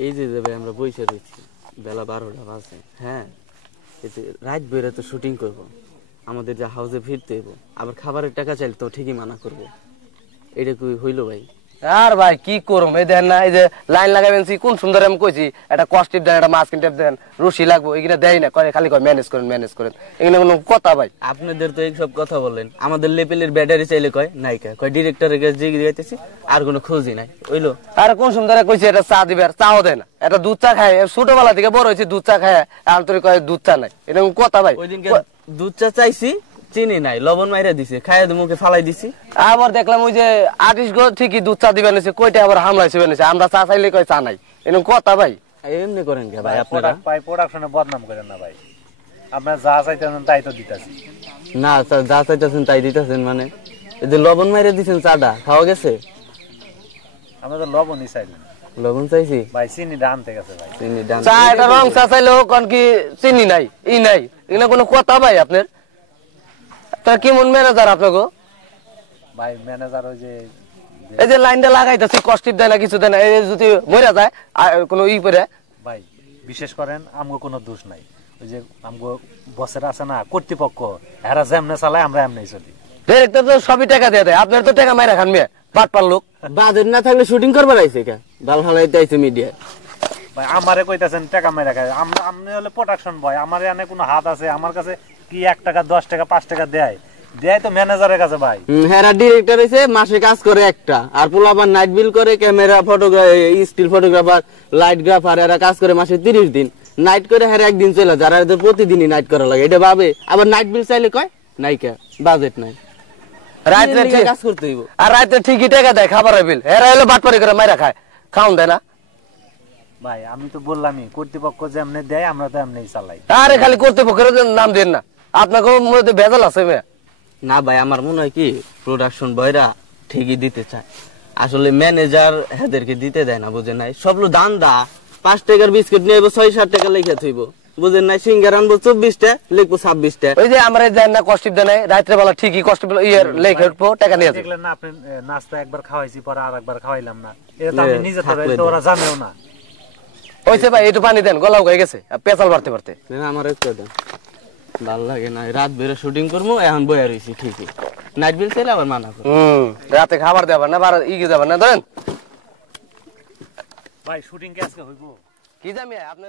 এই যে ভাই আমরা বইসা রয়েছি, বেলা 12টা বাজে। হ্যাঁ, এই যে রাত বেড়ে তো শুটিং করব, আমাদের যা হাউসে ফিরতে হইব, আবার খাবারের টাকা চাইলে তো ঠিকই মানা করব। এটা কি হইলো ভাই? আর ভাই কি করব, এই দেন না, এই যে লাইন লাগাবেন কোন সুন্দর আমি কইছি, একটা কস্টিপ দেন, একটা মাস্কিন টেপ দেন, রশি লাগবো, এগুলো দেয় না, খালি কয় ম্যানেজ করেন। এগুলো কোনো কথা ভাই? আপনাদের তো এইসব কথা বলেন, আমাদের লেভেলের ব্যাটারি চাইলে কয় নাইকা, কয় ডিরেক্টরের কাছে জিজ্ঞেস দিতেছি, আর কোনো খোঁজই নাই। হইলো? আর কোন সুন্দর কইছি এটা চা দিবে, আর চাও দেয় না, একটা দুধ চা খায়, ছোটবেলা থেকে বড় হয়েছে দুধ চা খায়, আর তোর কয় দুধ চা নাই, এটা কোনো কথা ভাই? ওইদিনকে দুধ চা চাইছি, চিনি নাই, লবণ মাইরা দিছে, খাইয়া মুখে ফালাই দিছি। আবার দেখলাম ওই যে আর্টিস্ট গো ঠিকই দুধ চা দিবেন, কইটা আবার হামলা হিসেবে নিছে, আমরা চা চাইলে কয় চা নাই, এরকম কথা ভাই? এমনি করেন কে ভাই আপনারা? প্রোডাকশনে বদনাম করেন না ভাই, আপনারা যা চাইতেছেন তাই তো দিতাছি। না যা চাইতেছেন তাই দিতেছেন মানে? এই যে লবণ মাইরা দিছেন, চাটা খাওয়া গেছে? আমরা তো লবণই চাইলাম। লবণ চাইছি ভাই চিনি ডানতে গেছে ভাই, চিনি ডান। চা এটা রং চা চাইলেও কোন কি চিনি নাই ই নাই, এগুলো কোনো কথা ভাই আপনার? তা কেমন ম্যানেজার আপনাকে? ভাই ম্যানেজার ওই যে এই যে লাইনটা লাগাইতেছি, কষ্টিপ দেয় না, কিছু দেয় না, এই যদি মরে যায় কোনো ই করে। ভাই বিশেষ করেন আমগো কোনো দোষ নাই, ওই যে আমগো বসের আছে না কর্তৃপক্ষ, এরা যেমনে চালায় আমরা এমনি চলি। ডিরেক্টর তো সবই টাকা দিয়ে দেয়, আপনার তো টাকা মাইরা খান মেয়ে বাট পার লোক। বাজেট না থাকলে শুটিং করবার আইছে কে? ভাল হালাইতে আইছে মিডিয়া। ভাই আমারে কইতাছেন টাকা মেরা খায়, আমনে হলে প্রোডাকশন বয়, আমারে এনে কোনো হাত আছে? আমার কাছে কি 1 টাকা 10 টাকা 5 টাকা দেয় তো ম্যানেজারের কাছে ভাই। হ্যাঁ, ডিরেক্টর হইছে, মাসে কাজ করে একটা, আর পোলাপান নাইট বিল করে, camera photographer, still photographer, light grapher, এরা কাজ করে মাসে 30 দিন। নাইট করে হ্যাঁ একদিন চলে, যারা এদের প্রতিদিনই নাইট করা লাগে, এটা ভাবে। আবার নাইট বিল চাইলে কয় নাইকা, বাজেট নাই, রাতে কাজ করতে হইব। আর রাতে ঠিকই টাকা দেয় খাবারের বিল, এরা হলো বাটপারি করে মাইরা খায়, খাওন দেয় না। ভাই আমি তো বললামই কর্তৃপক্ষ যেমনে দেয় আমরা তো এমনি চালাই। আরে খালি কর্তৃপক্ষের নাম দেন না, আপনাকে মধ্যে ভেজাল আছে মেয়ে। না ভাই, আমার মনে হয় কি প্রোডাকশন বয়রা ঠিকই দিতে চায়, আসলে ম্যানেজার এদেরকে দিতে দেয় না, বুঝেন নাই? সব দান্দা, 5 টাকার বিস্কুট নিয়ে 6-7 টাকা লিখে থইব, বুঝেন নাই? সিঙ্গার আনবো 24টা, লিখবো 26টা। ওই যে আমরা দেন না কষ্টিপ দেয় না, রাত্রে বেলা ঠিকই কষ্টিপ ইয়ের লেখে উঠবো, টাকা নিয়ে দেখলেন না আপনি, নাস্তা একবার খাওয়াইছি পরে আর একবার খাওয়াইলাম না, এটা তো আমি নিজে তো ওরা জানেও না। ওইসে ভাই একটু পানি দেন, গলা হয়ে গেছে পেঁচাল বাড়তে পারতে। আমার একটু দেন, ভালো লাগে না, রাত বেরো শুটিং করবো, এখন বইয়া রয়েছি ঠিকই, নাইট বিল চাইলে আবার মানা করবো। রাতে খাবার দেবার না, ই যাবার না, ধরেন ভাই শুটিং কে আজকে হইব কি জানি আপনি।